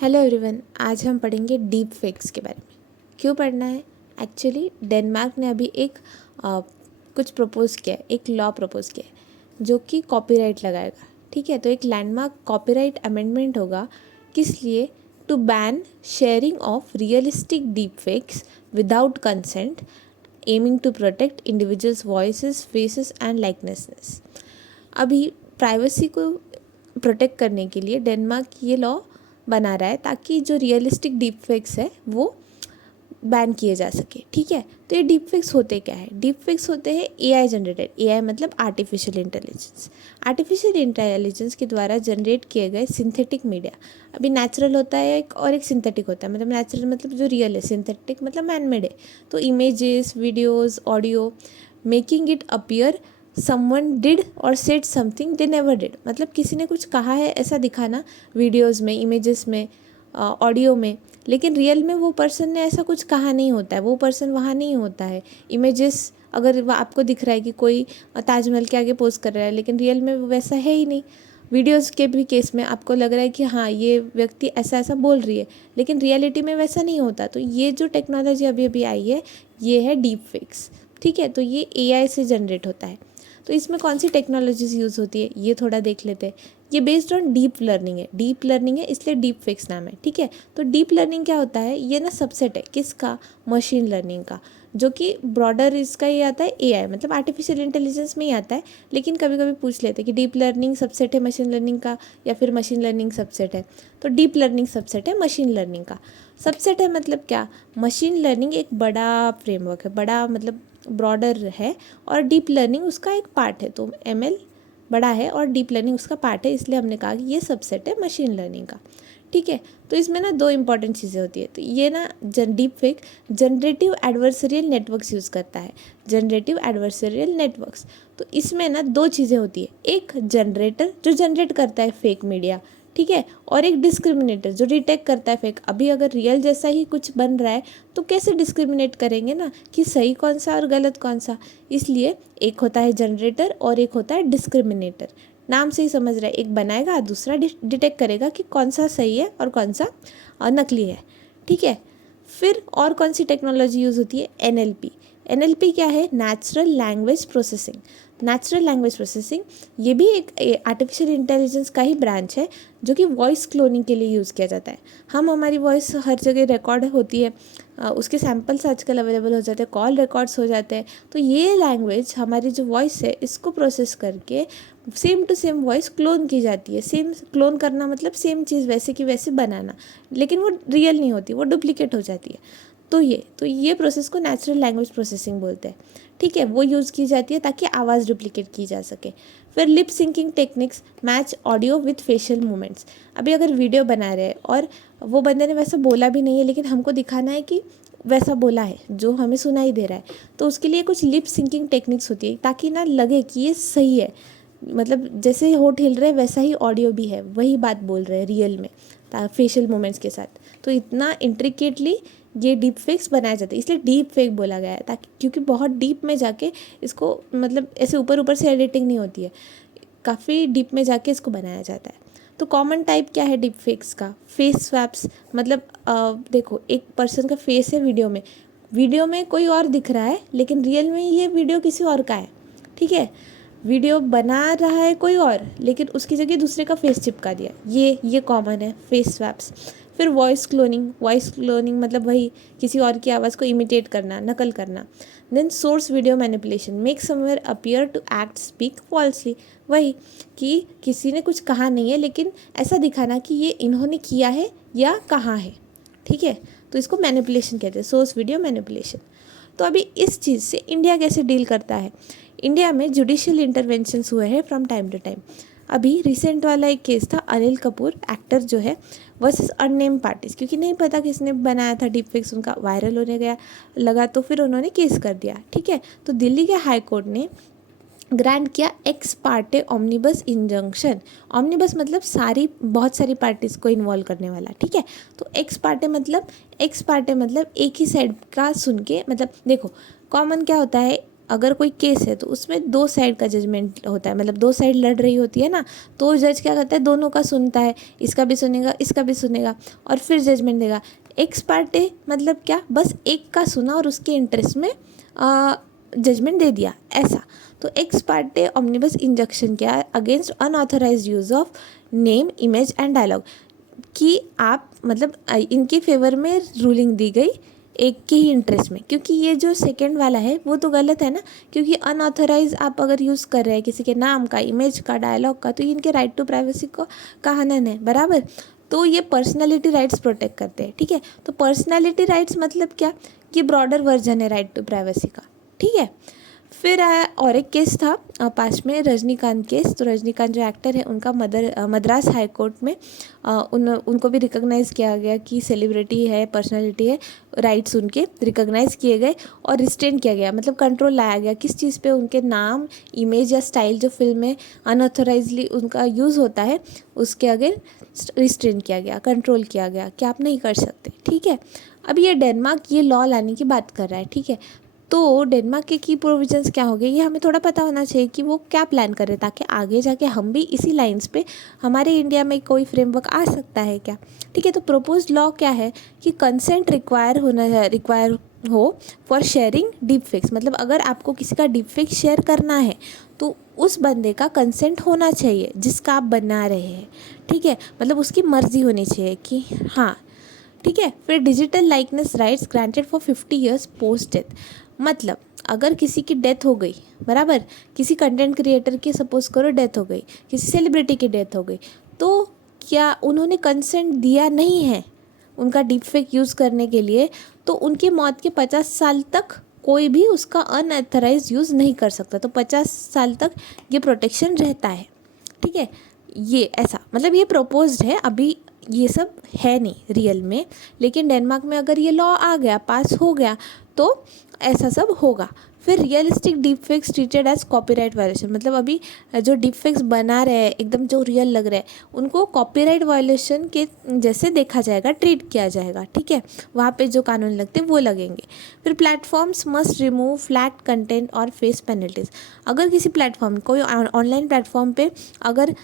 Hello everyone, आज हम पढ़ेंगे डीप फेक्स के बारे में। क्यों पढ़ना है? एक्चुअली डेनमार्क ने अभी एक कुछ प्रपोज किया है, एक लॉ प्रपोज किया है जो कि कॉपीराइट लगाएगा। ठीक है, तो एक लैंडमार्क कॉपीराइट अमेंडमेंट होगा। किस लिए? To ban sharing of realistic deep fakes without consent, aiming to protect individuals voices, faces and likenesses. अभी प्राइवेसी को प्रोटेक्ट करने के लिए डेनमार्क ये लॉ बना रहा है ताकि जो रियलिस्टिक डीप फेक्स है वो बैन किए जा सके। ठीक है, तो ये डीप फेक्स होते क्या है? डीप फेक्स होते हैं एआई जनरेटेड। एआई मतलब आर्टिफिशियल इंटेलिजेंस। आर्टिफिशियल इंटेलिजेंस के द्वारा जनरेट किए गए सिंथेटिक मीडिया। अभी नेचुरल होता है एक और एक सिंथेटिक होता है। मतलब नेचुरल मतलब जो रियल है, सिंथेटिक मतलब मैन मेड है। तो images, videos, audio, making it appear someone did और said something they never did. मतलब किसी ने कुछ कहा है ऐसा दिखाना वीडियोस में, इमेजेस में, ऑडियो में, लेकिन रियल में वो पर्सन ने ऐसा कुछ कहा नहीं होता है, वो पर्सन वहाँ नहीं होता है। इमेजेस अगर आपको दिख रहा है कि कोई ताजमहल के आगे पोज कर रहा है, लेकिन रियल में वैसा है ही नहीं। वीडियोस के भी केस में आपको लग रहा है कि हाँ ये व्यक्ति ऐसा ऐसा बोल रही है, लेकिन रियलिटी में वैसा नहीं होता। तो ये जो टेक्नोलॉजी अभी अभी आई है ये है डीप फेक्स। ठीक है, तो ये एआई से जनरेट होता है। तो इसमें कौन सी टेक्नोलॉजीज यूज़ होती है ये थोड़ा देख लेते हैं। ये बेस्ड ऑन डीप लर्निंग है। डीप लर्निंग है इसलिए डीप फेक्स नाम है। ठीक है, तो डीप लर्निंग क्या होता है? ये ना सबसेट है किसका? मशीन लर्निंग का, जो कि ब्रॉडर इसका ये आता है एआई मतलब आर्टिफिशियल इंटेलिजेंस में ही आता है। लेकिन कभी कभी पूछ लेते हैं कि डीप लर्निंग सबसेट है मशीन लर्निंग का या फिर मशीन लर्निंग सबसेट है। तो डीप लर्निंग सबसेट है मशीन लर्निंग का। सबसेट है मतलब क्या? मशीन लर्निंग एक बड़ा फ्रेमवर्क है, बड़ा मतलब ब्रॉडर है, और डीप लर्निंग उसका एक पार्ट है। तो एमएल बड़ा है और डीप लर्निंग उसका पार्ट है, इसलिए हमने कहा कि ये सबसेट है मशीन लर्निंग का। ठीक है, तो इसमें ना दो इंपॉर्टेंट चीज़ें होती है। तो ये ना deep fake generative adversarial networks use करता है। जनरेटिव एडवर्सरियल नेटवर्क्स, तो इसमें ना दो चीज़ें होती है। एक जनरेटर जो जनरेट करता है फेक मीडिया, ठीक है, और एक डिस्क्रिमिनेटर जो डिटेक्ट करता है फेक। अभी अगर रियल जैसा ही कुछ बन रहा है तो कैसे डिस्क्रिमिनेट करेंगे ना कि सही कौन सा और गलत कौन सा। इसलिए एक होता है जनरेटर और एक होता है डिस्क्रिमिनेटर। नाम से ही समझ रहा है, एक बनाएगा दूसरा डिटेक्ट करेगा कि कौन सा सही है और कौन सा नकली है। ठीक है, फिर और कौन सी टेक्नोलॉजी यूज़ होती है? एनएलपी। एनएलपी क्या है? Natural language processing. Natural language processing ये भी एक आर्टिफिशियल इंटेलिजेंस का ही ब्रांच है जो कि वॉइस क्लोनिंग के लिए यूज़ किया जाता है। हमारी वॉइस हर जगह रिकॉर्ड होती है, उसके सैम्पल्स आजकल अवेलेबल हो जाते हैं, कॉल रिकॉर्ड्स हो जाते हैं। तो ये लैंग्वेज हमारी जो वॉइस है इसको प्रोसेस करके same to same voice clone की जाती है। सेम क्लोन करना मतलब सेम चीज़ वैसे की वैसे बनाना, लेकिन वो रियल नहीं होती, वो डुप्लीकेट हो जाती है। तो ये प्रोसेस को नेचुरल लैंग्वेज प्रोसेसिंग बोलते हैं। ठीक है, वो यूज़ की जाती है ताकि आवाज़ डुप्लीकेट की जा सके। फिर lip syncing techniques match audio with facial movements. अभी अगर वीडियो बना रहे हैं और वो बंदे ने वैसा बोला भी नहीं है, लेकिन हमको दिखाना है कि वैसा बोला है जो हमें सुनाई दे रहा है, तो उसके लिए कुछ लिप सिंकिंग टेक्निक्स होती है ताकि ना लगे कि ये सही है। मतलब जैसे होठ हिल रहे हैं वैसा ही ऑडियो भी है, वही बात बोल रहे हैं रियल में फेशियल मूवमेंट्स के साथ। तो इतना इंट्रिकेटली ये डीप फेक्स बनाया जाता है, इसलिए डीप फेक बोला गया है। ताकि क्योंकि बहुत डीप में जाके इसको मतलब ऐसे ऊपर ऊपर से एडिटिंग नहीं होती है, काफ़ी डीप में जाके इसको बनाया जाता है। तो कॉमन टाइप क्या है डीप फेक्स का? Face swaps. मतलब देखो एक पर्सन का फेस है वीडियो में कोई और दिख रहा है, लेकिन रियल में ये वीडियो किसी और का है। ठीक है, वीडियो बना रहा है कोई और, लेकिन उसकी जगह दूसरे का फेस चिपका दिया। ये कॉमन है फेस स्वैप्स। फिर वॉइस क्लोनिंग मतलब वही किसी और की आवाज़ को इमिटेट करना, नकल करना। Then source video manipulation, make somewhere appear to act speak falsely. वही कि किसी ने कुछ कहा नहीं है लेकिन ऐसा दिखाना कि ये इन्होंने किया है या कहा है। ठीक है, तो इसको मैनिपुलेशन कहते हैं, सोर्स वीडियो मैनिपुलेशन। तो अभी इस चीज़ से इंडिया कैसे डील करता है? इंडिया में जुडिशियल इंटरवेंशंस हुए हैं फ्रॉम टाइम टू टाइम। अभी रिसेंट वाला एक केस था अनिल कपूर एक्टर जो है वर्सेस अननेम पार्टीज, क्योंकि नहीं पता किसने बनाया था डीप फेक्स, उनका वायरल होने गया लगा तो फिर उन्होंने केस कर दिया। ठीक है, तो दिल्ली के हाई कोर्ट ने ग्रांट किया एक्स पार्टे ऑमनिबस इंजंक्शन। ऑमनिबस मतलब बहुत सारी पार्टीज़ को इन्वॉल्व करने वाला। ठीक है, तो एक्स पार्टे मतलब एक ही साइड का सुन के, मतलब देखो कॉमन क्या होता है, अगर कोई केस है तो उसमें 2 साइड का जजमेंट होता है, मतलब 2 साइड लड़ रही होती है ना, तो जज क्या करता है, दोनों का सुनता है, इसका भी सुनेगा इसका भी सुनेगा और फिर जजमेंट देगा। एक्स पार्टे मतलब क्या, बस एक का सुना और उसके इंटरेस्ट में जजमेंट दे दिया, ऐसा। तो एक्स पार्टे ऑमनिबस इंजंक्शन क्या है, against unauthorised use of name, image and dialogue, कि आप मतलब इनके फेवर में रूलिंग दी गई एक के ही इंटरेस्ट में, क्योंकि ये जो सेकंड वाला है वो तो गलत है ना, क्योंकि अनऑथराइज आप अगर यूज़ कर रहे हैं किसी के नाम का, इमेज का, डायलॉग का, तो ये इनके राइट टू प्राइवेसी का हनन है, बराबर। तो ये पर्सनैलिटी राइट्स प्रोटेक्ट करते हैं, ठीक है। तो पर्सनैलिटी राइट्स मतलब क्या, ये ब्रॉडर वर्जन है राइट टू प्राइवेसी का, ठीक है। फिर आया और एक केस था पास में, रजनीकांत केस। तो रजनीकांत जो एक्टर है उनका मद्रास हाई कोर्ट में उनको भी रिकॉग्नाइज़ किया गया कि सेलिब्रिटी है, पर्सनालिटी है, राइट्स उनके रिकॉग्नाइज़ किए गए और रिस्ट्रेन किया गया, मतलब कंट्रोल लाया गया किस चीज़ पे, उनके नाम, इमेज या स्टाइल जो फिल्म में अनऑथराइजली उनका यूज़ होता है उसके अगेंस्ट रिस्ट्रेन किया गया, कंट्रोल किया गया कि आप नहीं कर सकते, ठीक है। अब ये डेनमार्क ये लॉ लाने की बात कर रहा है, ठीक है। तो डेनमार्क के की प्रोविजंस क्या हो गए, ये हमें थोड़ा पता होना चाहिए कि वो क्या प्लान कर रहे हैं, ताकि आगे जाके हम भी इसी लाइंस पे हमारे इंडिया में कोई फ्रेमवर्क आ सकता है क्या, ठीक है। तो प्रपोज लॉ क्या है कि कंसेंट रिक्वायर हो फॉर शेयरिंग डीप फेक्स, मतलब अगर आपको किसी का डीप फेक्स शेयर करना है तो उस बंदे का कंसेंट होना चाहिए जिसका आप बना रहे हैं, ठीक है, मतलब उसकी मर्जी होनी चाहिए कि हाँ, ठीक है। फिर digital likeness rights granted for 50 years post death, मतलब अगर किसी की डेथ हो गई, बराबर, किसी कंटेंट क्रिएटर की सपोज करो डेथ हो गई, किसी सेलिब्रिटी की डेथ हो गई, तो क्या उन्होंने कंसेंट दिया नहीं है उनका डीप फेक यूज़ करने के लिए, तो उनकी मौत के 50 साल तक कोई भी उसका अनऑथराइज यूज़ नहीं कर सकता। तो 50 साल तक ये प्रोटेक्शन रहता है, ठीक है। ये ऐसा मतलब ये प्रपोज्ड है, अभी ये सब है नहीं रियल में, लेकिन डेनमार्क में अगर ये लॉ आ गया, पास हो गया, तो ऐसा सब होगा। फिर realistic deep fakes treated as copyright violation, मतलब अभी जो डीप फेक्स बना रहे हैं एकदम जो रियल लग रहा है उनको कॉपीराइट वायलेशन के जैसे देखा जाएगा, ट्रीट किया जाएगा, ठीक है। वहाँ पे जो कानून लगते हैं वो लगेंगे। फिर platforms must remove flag content और फेस पेनल्टीज, अगर किसी प्लेटफॉर्म कोई ऑनलाइन प्लेटफॉर्म पे अगर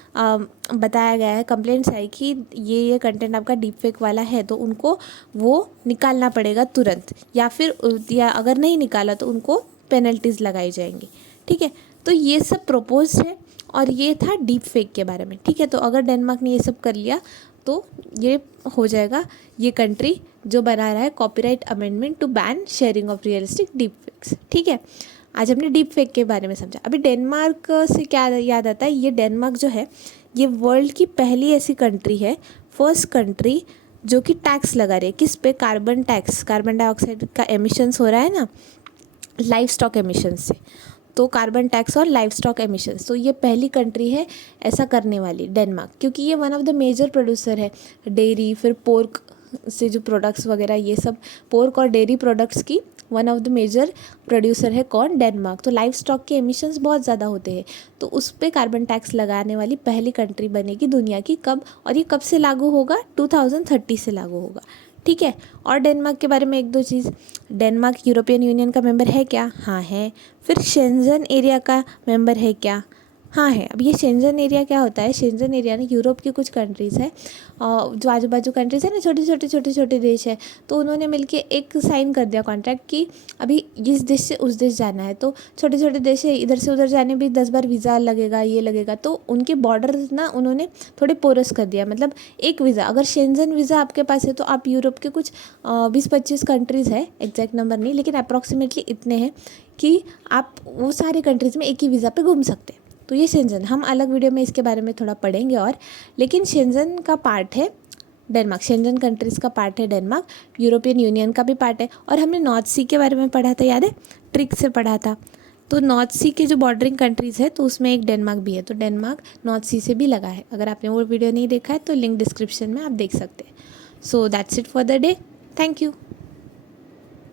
बताया गया है, कंप्लेंट्स आई कि ये कंटेंट आपका डीप फेक वाला है, तो उनको वो निकालना पड़ेगा तुरंत, या अगर नहीं निकाला तो उनको पेनल्टीज़ लगाई जाएंगी, ठीक है। तो ये सब प्रपोज है और ये था डीप फेक के बारे में, ठीक है। तो अगर डेनमार्क ने ये सब कर लिया तो ये हो जाएगा ये कंट्री जो बना रहा है copyright amendment to ban sharing of realistic deep fakes, ठीक है। आज हमने डीप फेक के बारे में समझा। अभी डेनमार्क से क्या याद आता है, ये डेनमार्क जो है ये वर्ल्ड की पहली ऐसी कंट्री है, फर्स्ट कंट्री जो कि टैक्स लगा रही है, किस पे, कार्बन टैक्स, कार्बन डाइऑक्साइड का एमिशंस हो रहा है ना लाइफ स्टॉक एमिशंस से, तो कार्बन टैक्स और लाइफ स्टॉक एमिशंस, तो ये पहली कंट्री है ऐसा करने वाली डेनमार्क, क्योंकि ये one of the major producer है डेयरी, फिर पोर्क से जो प्रोडक्ट्स वगैरह, ये सब पोर्क और डेयरी प्रोडक्ट्स की one of the major producer है कौन, डेनमार्क। तो लाइफ स्टॉक के एमिशंस बहुत ज़्यादा होते हैं, तो उस पर कार्बन टैक्स लगाने वाली पहली कंट्री बनेगी दुनिया की। कब, और ये कब से लागू होगा, 2030 से लागू होगा, ठीक है। और डेनमार्क के बारे में एक दो चीज़, डेनमार्क यूरोपियन यूनियन का मेंबर है क्या, हाँ है। फिर शेंजन एरिया का मेंबर है क्या, हाँ है। अब ये शेंजन एरिया क्या होता है, शेंजन एरिया ना यूरोप की कुछ कंट्रीज़ है, जो आजू बाजू कंट्रीज़ है ना, छोटे छोटे देश है, तो उन्होंने मिलके एक साइन कर दिया कॉन्ट्रैक्ट कि अभी इस देश से उस देश जाना है, तो छोटे छोटे देश है, इधर से उधर जाने भी 10 बार वीज़ा लगेगा, ये लगेगा, तो उनके बॉर्डर ना उन्होंने थोड़े पोरस कर दिया। मतलब एक वीज़ा, अगर शेंजन वीज़ा आपके पास है तो आप यूरोप के कुछ 20-25 कंट्रीज़ है, एग्जैक्ट नंबर नहीं, लेकिन अप्रॉक्सीमेटली इतने हैं कि आप वो सारे कंट्रीज़ में एक ही वीज़ा पे घूम सकते हैं। तो ये शेंजन, हम अलग वीडियो में इसके बारे में थोड़ा पढ़ेंगे और, लेकिन शेंजन का पार्ट है डेनमार्क, शेंजन कंट्रीज़ का पार्ट है डेनमार्क, यूरोपियन यूनियन का भी पार्ट है। और हमने नॉर्थ सी के बारे में पढ़ा था, याद है, ट्रिक से पढ़ा था। तो नॉर्थ सी के जो बॉर्डरिंग कंट्रीज़ है तो उसमें एक डेनमार्क भी है, तो डेनमार्क नॉर्थ सी से भी लगा है। अगर आपने वो वीडियो नहीं देखा है तो लिंक डिस्क्रिप्शन में आप देख सकते हैं। So that's it for the day, thank you.